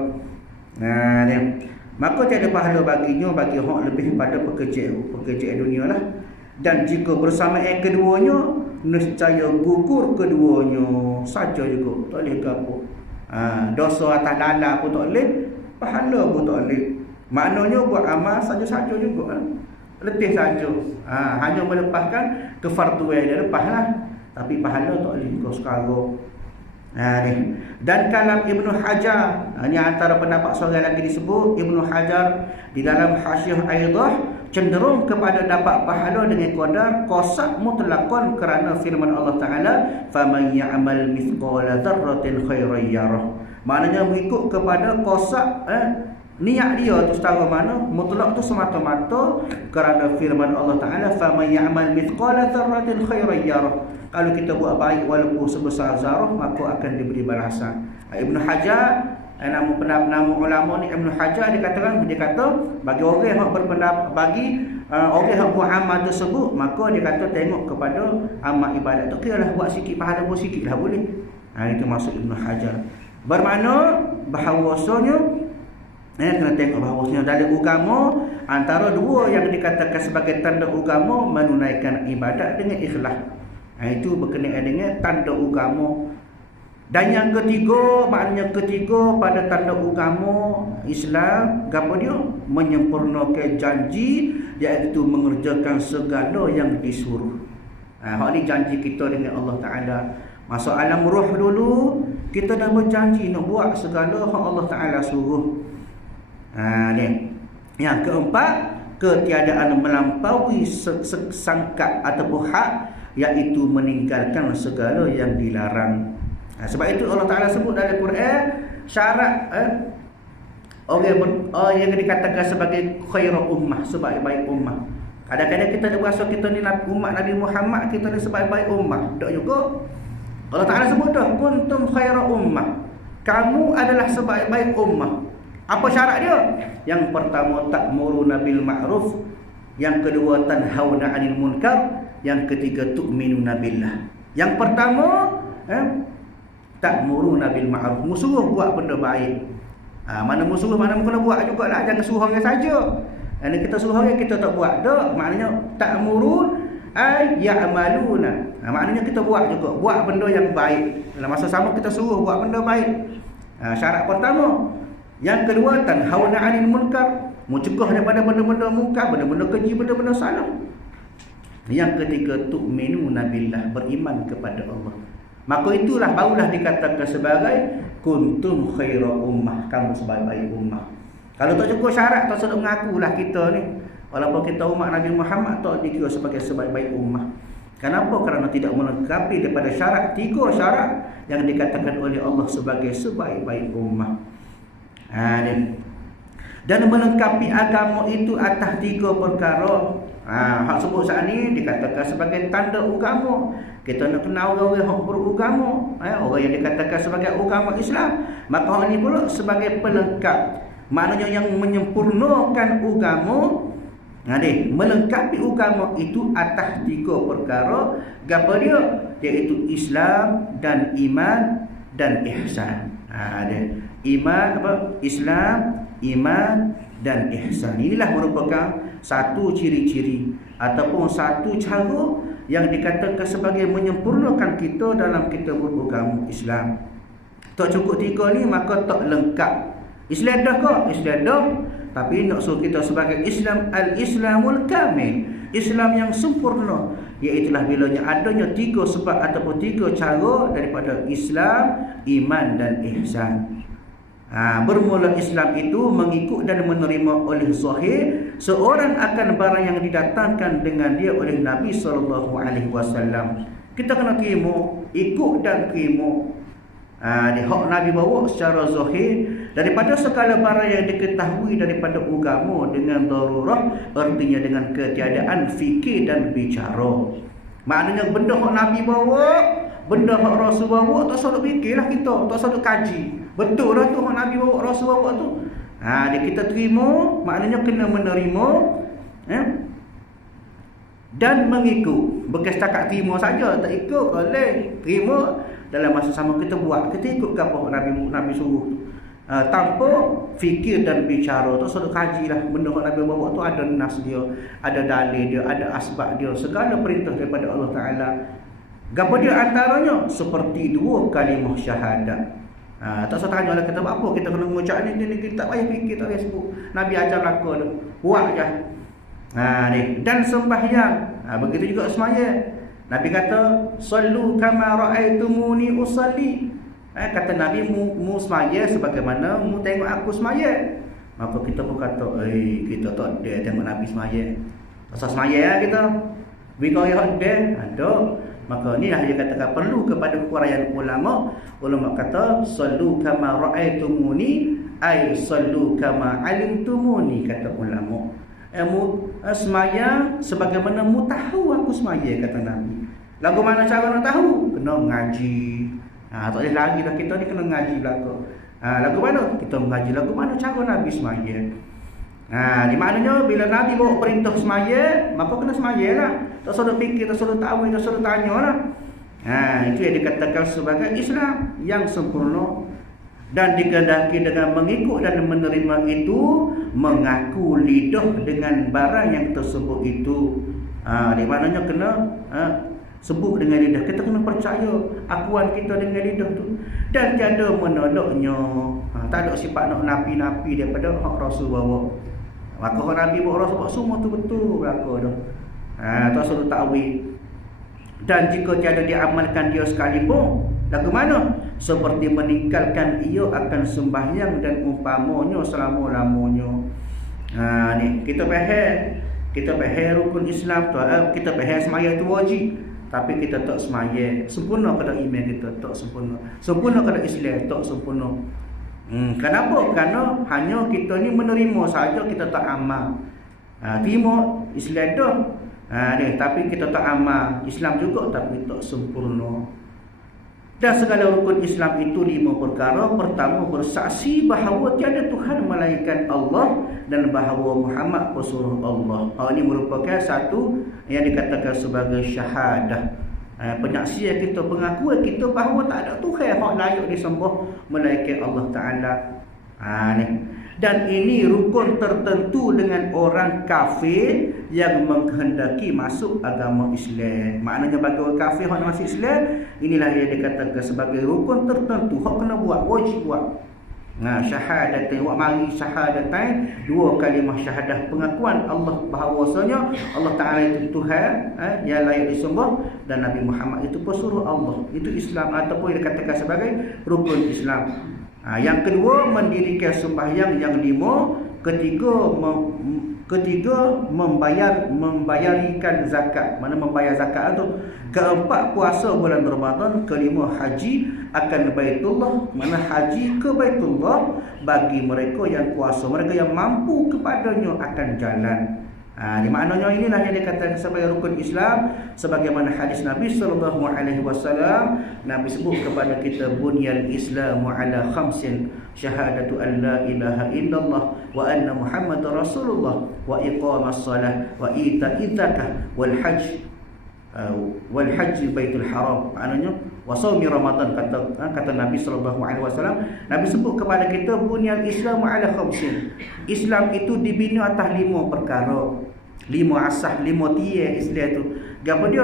Ni maka tiada pahala baginya bagi hak lebih pada pekerjaan dunia lah. Dan jika bersamaan keduanya, nescaya gugur keduanya saja juga, tak boleh gapo. Dosa atas dalam pun tak boleh, pahala pun tak boleh. Maknanya buat amal saja-saja juga, letih saja. Hanya melepaskan kefarduan dia lepaslah, tapi pahala tak boleh kau sekarang. Dan kalam Ibnu Hajar, ini antara pendapat seorang lagi disebut Ibnu Hajar di dalam Hasyiah Aidah, cenderung kepada dapat pahala dengan qadar qasak mutlaqan kerana firman Allah Ta'ala, faman ya'mal mithqala dzarratin khairan yarah. Maknanya mengikut kepada qasak niat dia tu setara mana, mutlak tu semata-mata kerana firman Allah Ta'ala, faman ya'mal mithqala dzarratin khairan yarah. Kalau kita buat baik walaupun sebesar zarah, maka akan diberi balasan. Ibnu Hajar nama ulama ni Ibn Hajar dia kata bagi orang yang berpendapat orang yang buat amal tersebut, maka dia kata tengok kepada amal ibadat tu, kiralah buat sikit pahala pun sikit lah boleh. Itu maksud Ibn Hajar. Bermakna bahawasanya kena tengok bahawasanya dalam agama antara dua yang dikatakan sebagai tanda agama menunaikan ibadat dengan ikhlas. Itu berkenaan dengan tanda agama. Dan yang ketiga, maknanya ketiga pada tanda agama Islam, apa dia? Menyempurnakan janji, iaitu mengerjakan segala yang disuruh. Hak ni janji kita dengan Allah Ta'ala. Masuk alam roh dulu, kita dah berjanji nak buat segala yang Allah Ta'ala suruh. Ni. Yang keempat, ketiadaan melampaui sangkat ataupun hak, iaitu meninggalkan segala yang dilarang. Sebab itu Allah Ta'ala sebut dalam Quran syarat orang yang dikatakan sebagai khairul ummah, sebaik-baik ummah. Kadang-kadang kita ada rasa kita ni umat Nabi Muhammad, kita ni sebaik-baik ummah. Tak juga. Allah Ta'ala sebut dah, kuntum khairul ummah, kamu adalah sebaik-baik ummah. Apa syarat dia? Yang pertama, ta'muruna bil ma'ruf. Yang kedua, tanhauna 'anil munkar. Yang ketiga, tu'minuna billah. Yang pertama, ta'muruna bil ma'ruf, musuh buat benda baik. Mana musuh mana kena buat jugalah, jangan suruh orang saja. Kita suruh orang kita tak buat dak, maknanya ta'murun ay ya'maluna. Maknanya kita buat juga, buat benda yang baik. Dalam masa sama kita suruh buat benda baik. Syarat pertama. Yang kedua, tanhauna 'anil munkar, mencegah daripada benda-benda munkar, benda-benda keji, benda-benda salah. Yang ketiga, tu'minuna billah, beriman kepada Allah. Maka itulah barulah dikatakan sebagai kuntum khairul ummah, kamu sebaik-baik ummah. Kalau tak cukup syarat, tak sedap mengakulah kita ni, walaupun kita umat Nabi Muhammad, tak dikira sebagai sebaik-baik ummah. Kenapa? Kerana tidak melengkapi daripada syarat, 3 syarat yang dikatakan oleh Allah sebagai sebaik-baik ummah. Dan melengkapi agama itu atas 3 perkara. Hak sebut saat ni dikatakan sebagai tanda agama. Kita nak kenal orang yang beragama, orang yang dikatakan sebagai agama Islam. Maka hak ni pula sebagai pelengkap. Maknanya yang menyempurnakan agama. Melengkapi agama itu atas 3 perkara. Apa dia? Iaitu Islam dan iman dan ihsan. Iman Islam, iman dan ihsan. Inilah merupakan satu ciri-ciri ataupun satu cara yang dikatakan sebagai menyempurnakan kita dalam kita beragama Islam. Tak cukup 3 ni maka tak lengkap. Islam dah kok? Islam dah. Tapi nak suruh kita sebagai Islam, al-Islamul kamil, Islam yang sempurna, iaitulah bilanya adanya 3 sebab ataupun 3 cara daripada Islam, iman dan ihsan. Bermula Islam itu mengikut dan menerima oleh zahir seorang akan barang yang didatangkan dengan dia oleh Nabi SAW. Kita kena terima, ikut dan terima hak Nabi bawa secara zahir daripada segala barang yang diketahui daripada agama dengan darurah, artinya dengan ketiadaan fikir dan bicara. Maknanya benda hak Nabi bawa, benda hak Rasul bawa, tak usah fikirlah kita, tak usah kaji. Betul lah tu hak Nabi bawa, Rasul bawa tu. Dia kita terima, maknanya kena menerima dan mengikut. Bukan setakat terima saja, tak ikut boleh. Terima dalam masa sama kita buat, kita ikut apa Nabi suruh tu. Tanpa fikir dan bicara, tu sudah kajilah benda yang Nabi bawa tu ada nas dia, ada dalil dia, ada asbab dia, segala perintah daripada Allah Ta'ala. Gapo dia antaranya seperti 2 kalimah syahadat. Tak usah tanya lah kita buat apa, kita kena mengucap ni kita tak payah fikir, tak payah sebut. Nabi ajar belaka tu, buat je. Ni. Dan sembahyang, begitu juga semaya. Nabi kata, sallu kama ra'aitumuni usalli. Kata Nabi, mu semaya sebagaimana mu tengok aku semaya. Maka kita pun kata, kita tak ada tengok Nabi semaya. Asal semaya kita. Bila yang ada. Maka inilah dia katakan perlu kepada kurayan ulama. Ulama kata, sallu kama ra'aitumuni, ay sallu kama alimtumuni, kata ulama. Semaya sebagaimana mu tahu aku semaya, kata Nabi. Lagu mana cara nak tahu? Kena ngaji. Tak boleh lagi dah, kita ni kena ngaji belaka. Lagu mana? Kita mengaji lagu mana cara Nabi semaya. Di maknanya bila Nabi bawa perintah semaya, maka kena semaya lah. Tak suruh fikir, tak suruh ta'wil, tak suruh tanya lah. Itu yang dikatakan sebagai Islam yang sempurna. Dan dikehendaki dengan mengikut dan menerima itu, mengaku lidah dengan barang yang tersebut itu. Di maknanya kena sebut dengan lidah. Kita kena percaya akuan kita dengan lidah tu. Dan tiada menolaknya. Tak ada sifat nak napi-napi daripada hak Rasul bawa. Maka hak Nabi bawa Rasul bawa semua tu betul berlaku dah. Tak suruh takwil. Dan jika tiada diamalkan dia sekalipun, lagu mana? Seperti meninggalkan ia akan sembahyang dan umpamanya selama-lamanya. Ni kita faham. Kita faham rukun Islam tu, kita faham semaya tu wajib. Tapi kita tak semaya. Sempurna kada iman kita, tak sempurna. Sempurna kada Islam, tak sempurna. Kenapa? Kerana hanya kita ni menerima saja, kita tak amal. Terima Islam dah. Tapi kita tak amal. Islam juga tapi tak sempurna. Dan segala rukun Islam itu 5 perkara. Pertama, bersaksi bahawa tiada Tuhan melainkan Allah dan bahawa Muhammad pesuruh Allah. Ini merupakan satu yang dikatakan sebagai syahadah. Penyaksian kita, pengakuan kita bahawa tak ada Tuhan yang layak disembah melainkan Allah Ta'ala. Dan ini rukun tertentu dengan orang kafir yang menghendaki masuk agama Islam. Maknanya bagi orang kafir yang masuk Islam, inilah yang dikatakan sebagai rukun tertentu. Hak kena buat, wajib buat. Syahadatain, wak mari syahadatain, 2 kalimah syahadah, pengakuan Allah bahawasanya Allah Ta'ala itu Tuhan yang layak disembah dan Nabi Muhammad itu pesuruh Allah. Itu Islam ataupun dikatakan sebagai rukun Islam. Yang kedua, mendirikan sembahyang yang 5. Ketiga, membayarikan zakat. Mana membayar zakat tu? Keempat, puasa bulan Ramadan. Kelima, haji akan Baitullah. Mana haji ke Baitullah bagi mereka yang kuasa, mereka yang mampu kepadanya akan jalan. Di maknanya inilah yang dikatakan sebagai rukun Islam, sebagaimana hadis Nabi SAW. Nabi sebut kepada kita, bunyal Islamu ala khamsin, syahadatu an la ilaha illallah wa anna Muhammadar Rasulullah wa iqamas salah wa ita'iz zakah wal hajj baitul haram. Maknanya wa shaumi Ramadan, kata Nabi SAW. Nabi sebut kepada kita, bunyal Islamu ala khamsin. Islam itu dibina atas 5 perkara. 5 asas, 5 tiang Islam tu. Apa dia?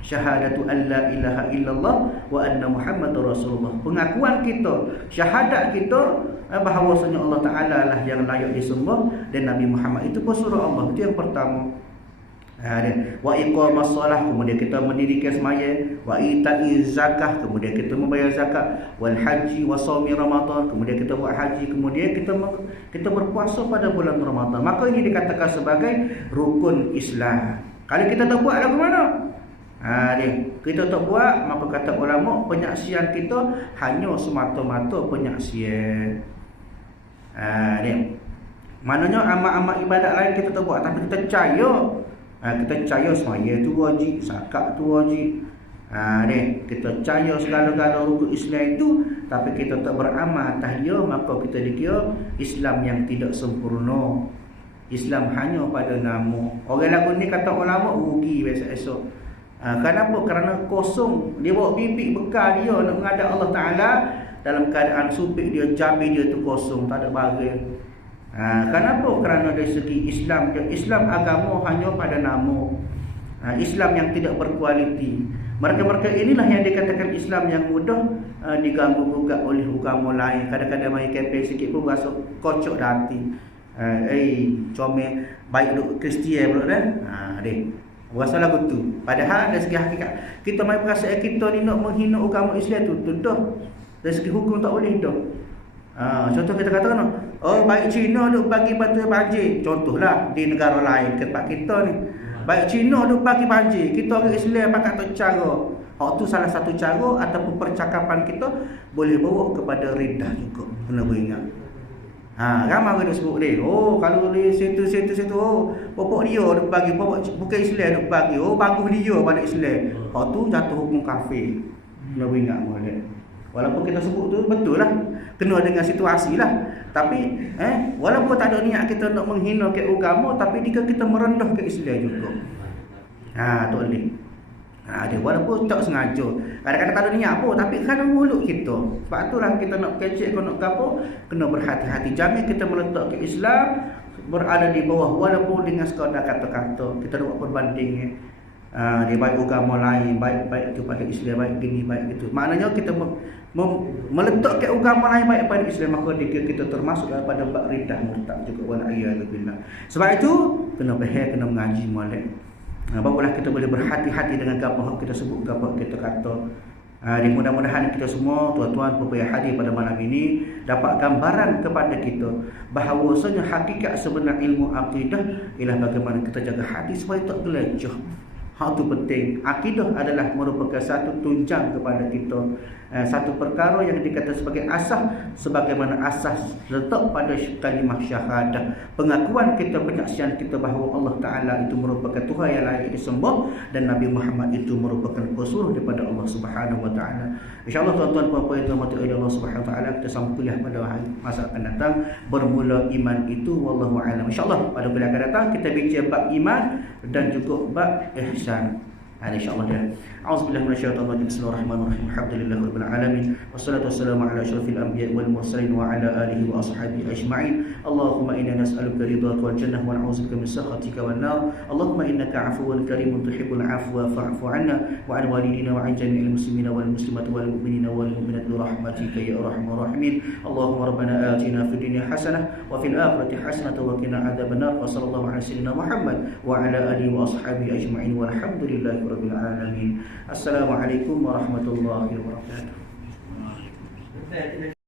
Syahadatu an la ilaha illallah wa anna Muhammadar Rasulullah. Pengakuan kita, syahadat kita bahawasanya Allah Ta'ala lah yang layak disembah dan Nabi Muhammad itu pesuruh Allah. Itu yang pertama. Wa iqamas salah, kemudian kita mendirikan sembahyang. Wa ita'iz zakah, kemudian kita membayar zakat. Wal haji wa shaumi Ramadan, kemudian kita buat haji, kemudian kita berpuasa pada bulan Ramadan. Maka ini dikatakan sebagai rukun Islam. Kalau kita tak buat, lagu mana? Kita tak buat, maka kata ulama, penyaksian kita hanya semata-mata penyaksian. Maknanya amal-amal ibadat lain kita tak buat, tapi kita percaya. Kita percaya semaya tu wajib, zakat tu wajib. Kita percaya segala-gala rukun Islam itu, tapi kita tak beramal atas dia, maka kita dikira Islam yang tidak sempurna. Islam hanya pada nama. Orang lagu ni kata ulama rugi besok-esok. Kenapa? Kerana kosong. Dia bawa bibik bekal dia nak menghadap Allah Ta'ala, dalam keadaan supik dia, jambi dia tu kosong, tak ada barang. Kenapa? Kerana dari segi Islam agama hanya pada nama. Islam yang tidak berkualiti. Mereka-mereka inilah yang dikatakan Islam yang mudah diganggu-gugat oleh agama lain. Kadang-kadang main kepel sikit pun rasa kocok dah hati. Comel baik duk Kristian pula kan. Rasa lagu tu. Padahal dari segi hakikat kita main perasaan kita ni nak menghina agama Islam tu dah. Dari segi hukum tak boleh dah. Contoh kita katakan, baik Cina duk bagi batu banjir. Contohlah di negara lain tempat kita ni. Baik Cina duk bagi banjir, kita orang Islam pakai tak cara. Tu salah satu cara ataupun percakapan kita boleh bawa kepada riddah juga. Kena beringat. Ramai orang duk sebut dia. Kalau di situ pokok dia duk bagi, pokok bukan Islam duk bagi. Bagus dia pada Islam. Tu jatuh hukum kafir. Kena beringat boleh. Walaupun kita sebut tu betul lah, kena dengan situasi lah. Tapi walaupun tak ada niat kita nak menghina ke agama, tapi jika kita merendah ke Islam juga, tak boleh. Dia walaupun tak sengaja, kadang-kadang tak ada niat apa, tapi kerana mulut kita. Sebab itulah kita nak kecek, nak apa, kena berhati-hati. Jangan kita meletak ke Islam berada di bawah, walaupun dengan sekadar kata-kata kita nak berbanding. Dia baik agama lain, baik kepada Islam, baik gini, baik gitu. Maknanya kita meletak ke agama lain baik pada Islam, maka kita termasuk daripada bab ridah murtad juga, wal a'yadu billah. Sebab itu kena faham, kena mengaji molek. Barulah kita boleh berhati-hati dengan apa kita sebut, apa kita kata. Mudah-mudahan kita semua, tuan-tuan pupaya hadir pada malam ini, dapat gambaran kepada kita bahawasanya hakikat sebenar ilmu akidah ialah bagaimana kita jaga hati supaya tak gelecah. Hal itu penting. Akidah adalah merupakan satu tunjang kepada kita, satu perkara yang dikatakan sebagai asas, sebagaimana asas letak pada kalimah syahadah, pengakuan kita, penyaksian kita bahawa Allah Ta'ala itu merupakan Tuhan yang layak disembah dan Nabi Muhammad itu merupakan pesuruh daripada Allah Subhanahu Wa Ta'ala. InsyaAllah tuan-tuan puan-puan yang dirahmati oleh Allah Subhanahu Wa Ta'ala, kita sambung kuliah pada masa akan datang, bermula iman itu, wallahu a'lam. InsyaAllah pada kuliah akan datang kita bincang bab iman dan juga bab ihsan. InsyaAllah ya. A'udzubillahi minasyaitonir rajim. Bismillahirrahmanirrahim. Alhamdulillahirabbil alamin. Wassalatu wassalamu ala asyrafil anbiya'i wal mursalin wa ala alihi wa ashabihi ajma'in. Allahumma inna nas'aluka ridhaka wal jannah wa na'udzubika min sakhatika wan nar. Allahumma innaka 'afuwun karimun tuhibbul 'afwa fa'fu 'anna wa 'an walidina wa 'an jami'il muslimina wal muslimati wal mu'minina wal mu'minati bi rahmatika ya arhamar rahimin. Allahumma rabbana atina fid dunya hasanah wa fil akhirati hasanah wa qina adzabannar. Wa sallallahu ala sayyidina Muhammad wa ala alihi wa ashabihi ajma'in. Walhamdulillahi rabbil alamin. Assalamualaikum warahmatullahi wabarakatuh.